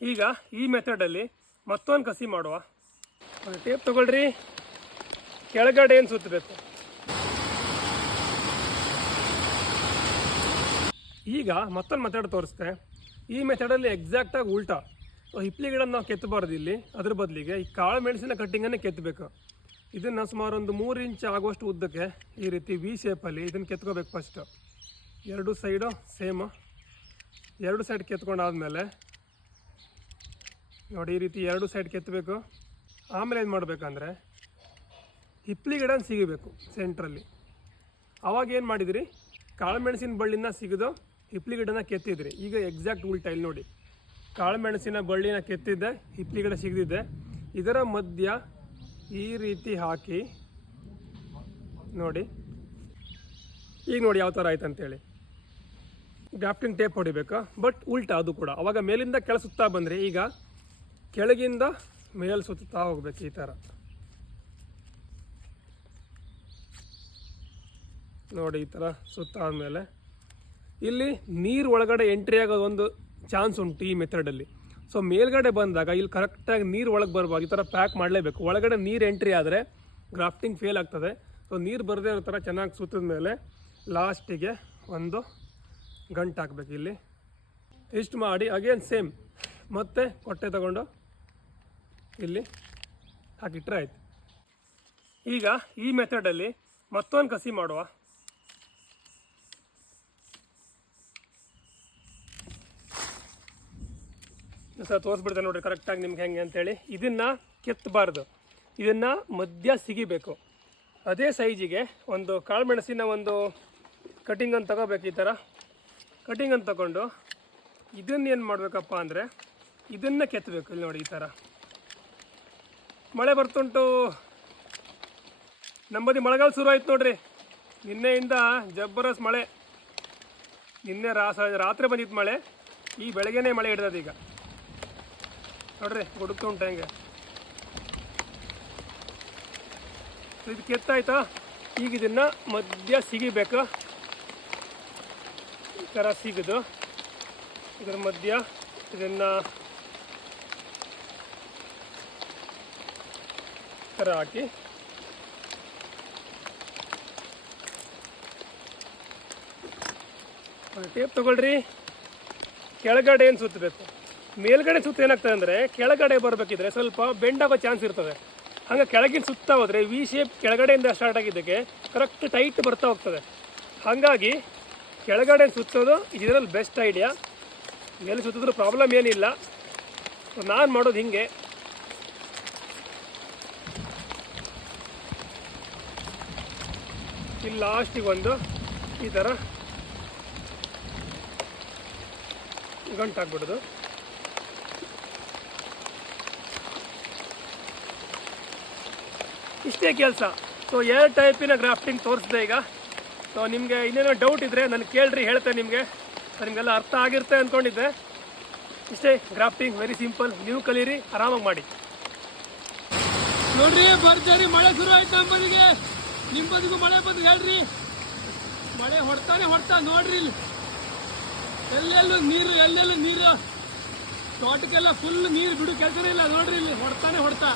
ಈಗ ಈ ಮೆಥಡಲ್ಲಿ ಮತ್ತೊಂದು ಕಸಿ ಮಾಡುವ. ಒಂದು ಟೇಪ್ ತಗೊಳ್ರಿ. ಕೆಳಗಡೆ ಏನು ಸುತ್ತಬೇಕು? ಈಗ ಮತ್ತೊಂದು ಮೆಥಡ್ ತೋರಿಸ್ತೆ. ಈ ಮೆಥಡಲ್ಲಿ ಎಕ್ಸಾಕ್ಟಾಗಿ ಉಲ್ಟಾ ಹಿಪ್ಲಿ ಗಿಡ ನಾವು ಕೆತ್ತಬಾರ್ದು ಇಲ್ಲಿ. ಅದ್ರ ಬದಲಿಗೆ ಈ ಕಾಳು ಮೆಣಸಿನ ಕಟ್ಟಿಂಗನ್ನೇ ಕೆತ್ತಬೇಕು ಇದನ್ನು ಸುಮಾರು ಒಂದು ಮೂರು ಇಂಚ್ ಆಗುವಷ್ಟು ಉದ್ದಕ್ಕೆ ಈ ರೀತಿ ವಿ ಶೇಪಲ್ಲಿ ಇದನ್ನು ಕೆತ್ಕೋಬೇಕು ಫಸ್ಟು ಎರಡು ಸೈಡು ಸೇಮ್ ಎರಡು ಸೈಡ್ ಕೆತ್ಕೊಂಡಾದ್ಮೇಲೆ ನೋಡಿ, ಈ ರೀತಿ ಎರಡು ಸೈಡ್ ಕೆತ್ತಬೇಕು. ಆಮೇಲೆ ಏನು ಮಾಡಬೇಕಂದ್ರೆ, ಹಿಪ್ಲಿ ಗಿಡ ಸಿಗಬೇಕು ಸೆಂಟ್ರಲ್ಲಿ ಅವಾಗ ಏನು ಮಾಡಿದಿರಿ? ಕಾಳುಮೆಣಸಿನ ಬಳ್ಳಿನ ಸಿಗದು ಹಿಪ್ಲಿ ಗಿಡನ ಕೆತ್ತಿದ್ರಿ. ಈಗ ಎಕ್ಸಾಕ್ಟ್ ಉಲ್ಟಾ ಇಲ್ಲಿ ನೋಡಿ. ಕಾಳುಮೆಣಸಿನ ಬಳ್ಳಿನ ಕೆತ್ತಿದ್ದೆ, ಹಿಪ್ಲಿ ಗಿಡ ಸಿಗದಿದ್ದೆ. ಇದರ ಮಧ್ಯ ಈ ರೀತಿ ಹಾಕಿ, ನೋಡಿ. ಈಗ ನೋಡಿ ಯಾವ ಥರ ಆಯ್ತು ಅಂತೇಳಿ. ಗ್ರಾಫ್ಟಿಂಗ್ ಟೇಪ್ ಹೊಡಿಬೇಕು ಬಟ್ ಉಲ್ಟಾ ಅದು ಕೂಡ. ಅವಾಗ ಮೇಲಿಂದ ಕೆಳಸುತ್ತಾ ಬಂದರೆ. ಈಗ ಕೆಳಗಿಂದ ಮೇಲೆ ಸುತ್ತಾ ಹೋಗ್ಬೇಕು ಈ ಥರ. ನೋಡಿ ಈ ಥರ ಸುತ್ತಾದ್ಮೇಲೆ ಇಲ್ಲಿ ನೀರು ಒಳಗಡೆ ಎಂಟ್ರಿ ಆಗೋದು ಒಂದು ಚಾನ್ಸ್ ಉಂಟು ಈ ಮೆಥಡಲ್ಲಿ ಸೊ ಮೇಲ್ಗಡೆ ಬಂದಾಗ ಇಲ್ಲಿ ಕರೆಕ್ಟಾಗಿ ನೀರು ಒಳಗೆ ಬರಬಾರ್ದು. ಈ ಥರ ಪ್ಯಾಕ್ ಮಾಡಲೇಬೇಕು. ಒಳಗಡೆ ನೀರು ಎಂಟ್ರಿ ಆದರೆ ಗ್ರಾಫ್ಟಿಂಗ್ ಫೇಲ್ ಆಗ್ತದೆ. ಸೊ ನೀರು ಬರದೇ ಇರೋ ಥರ ಚೆನ್ನಾಗಿ ಸುತ್ತಿದ ಮೇಲೆ ಲಾಸ್ಟಿಗೆ ಒಂದು ಗಂಟು ಹಾಕ್ಬೇಕು ಇಲ್ಲಿ. ಇಷ್ಟು ಮಾಡಿ. ಅಗೇನ್ ಸೇಮ್ ಮತ್ತೆ ಕೊಟ್ಟೆ ತಗೊಂಡು ಇಲ್ಲಿ ಹಾಕಿಟ್ರೆ ಆಯ್ತು. ಈಗ ಈ ಮೆಥಡಲ್ಲಿ ಮತ್ತೊಂದು ಕಸಿ ಮಾಡುವ. ಸರ್ ತೋರಿಸ್ಬಿಡ್ತೇನೆ ನೋಡಿರಿ ಕರೆಕ್ಟಾಗಿ ನಿಮ್ಗೆ ಹೆಂಗೆ ಅಂತೇಳಿ. ಇದನ್ನು ಕೆತ್ತಬಾರ್ದು. ಇದನ್ನು ಮಧ್ಯ ಸಿಗಿಬೇಕು. ಅದೇ ಸೈಜಿಗೆ ಒಂದು ಕಾಳುಮೆಣಸಿನ ಒಂದು ಕಟಿಂಗನ್ನು ತಗೋಬೇಕು ಈ ಥರ ಕಟಿಂಗನ್ನು ತಗೊಂಡು ಇದನ್ನೇನು ಮಾಡಬೇಕಪ್ಪ ಅಂದರೆ ಇದನ್ನು ಕೆತ್ತಬೇಕು ಇಲ್ಲಿ ನೋಡಿ ಈ ಥರ ಮಳೆ ಬರ್ತುಂಟು. ನಂಬದಿ ಮಳೆಗಾಲ ಶುರು ಆಯ್ತು ನೋಡ್ರಿ. ನಿನ್ನೆಯಿಂದ ಜಬ್ಬರಸ್ ಮಳೆ. ನಿನ್ನೆ ರಾಸ, ರಾತ್ರಿ ಬಂದಿತ್ತು ಮಳೆ. ಈ ಬೆಳಗ್ಗೆನೇ ಮಳೆ ಹಿಡ್ದದ ಈಗ. ನೋಡ್ರಿ, ಗುಡುಕ್ತಾ ಉಂಟು ಹೆಂಗೆ. ಇದು ಕೆತ್ತಾಯ್ತಾ? ಈಗ ಇದನ್ನ ಮಧ್ಯ ಸಿಗಿಬೇಕು. ಈ ಥರ ಸಿಗದು ಇದರ ಮಧ್ಯ ಇದನ್ನ ಥರ ಹಾಕಿ. ಟೇಪ್ ತಗೊಳ್ರಿ. ಕೆಳಗಡೆ ಏನು ಸುತ್ತಬೇಕು? ಮೇಲ್ಗಡೆ ಸುತ್ತ ಏನಾಗ್ತದೆ ಅಂದರೆ ಕೆಳಗಡೆ ಬರಬೇಕಿದ್ರೆ ಸ್ವಲ್ಪ ಬೆಂಡ್ ಚಾನ್ಸ್ ಇರ್ತದೆ. ಹಂಗೆ ಕೆಳಗಿನ ಸುತ್ತ ಹೋದರೆ ವಿ ಶೇಪ್ ಕೆಳಗಡೆಯಿಂದ ಸ್ಟಾರ್ಟ್ ಆಗಿದ್ದಕ್ಕೆ ಕರೆಕ್ಟ್ ಟೈಟ್ ಬರ್ತಾ ಹೋಗ್ತದೆ. ಹಾಗಾಗಿ ಕೆಳಗಡೆ ಸುತ್ತೋದು ಇದರಲ್ಲಿ ಬೆಸ್ಟ್ ಐಡಿಯಾ ಮೇಲೆ ಸುತ್ತಿದ್ರು ಪ್ರಾಬ್ಲಮ್ ಏನಿಲ್ಲ. ನಾನು ಮಾಡೋದು ಹಿಂಗೆ. ಇಲ್ಲಿ ಲಾಸ್ಟಿಗೆ ಒಂದು ಈ ಥರ ಗಂಟು ಇಷ್ಟೇ ಕೆಲಸ. ಸೊ ಎರಡು ಟೈಪಿನ ಗ್ರಾಫ್ಟಿಂಗ್ ತೋರಿಸಿದೆ ಈಗ. ಸೊ ನಿಮಗೆ ಇನ್ನೇನೋ ಡೌಟ್ ಇದ್ದರೆ ನಾನು ಕೇಳ್ರಿ, ಹೇಳ್ತೇನೆ ನಿಮಗೆ. ನಿಮಗೆಲ್ಲ ಅರ್ಥ ಆಗಿರುತ್ತೆ ಅಂದ್ಕೊಂಡಿದ್ದೆ ಇಷ್ಟೇ ಗ್ರಾಫ್ಟಿಂಗ್ ವೆರಿ ಸಿಂಪಲ್ ನೀವು ಕಲೀರಿ, ಆರಾಮಾಗಿ ಮಾಡಿ. ನೋಡ್ರಿ ಬರ್ತಾರಿ ಮಳೆ ಶುರು ಆಯ್ತು ನಮ್ಮದಿಗೆ ನಿಮ್ ಬದಿಗೂ ಮಳೆ ಬಂದು ಹೇಳ್ರಿ. ಮಳೆ ಹೊಡ್ತಾನೆ ಹೊಡ್ತಾ ನೋಡ್ರಿ ಇಲ್ಲಿ. ಎಲ್ಲೆಲ್ಲೂ ನೀರು ಎಲ್ಲೆಲ್ಲೂ ನೀರು. ತೋಟಕ್ಕೆಲ್ಲ ಫುಲ್ ನೀರು ಬಿಡು, ಕೆಲಸನೇ ಇಲ್ಲ ನೋಡ್ರಿ ಇಲ್ಲಿ. ಹೊಡ್ತಾನೆ ಹೊಡ್ತಾ.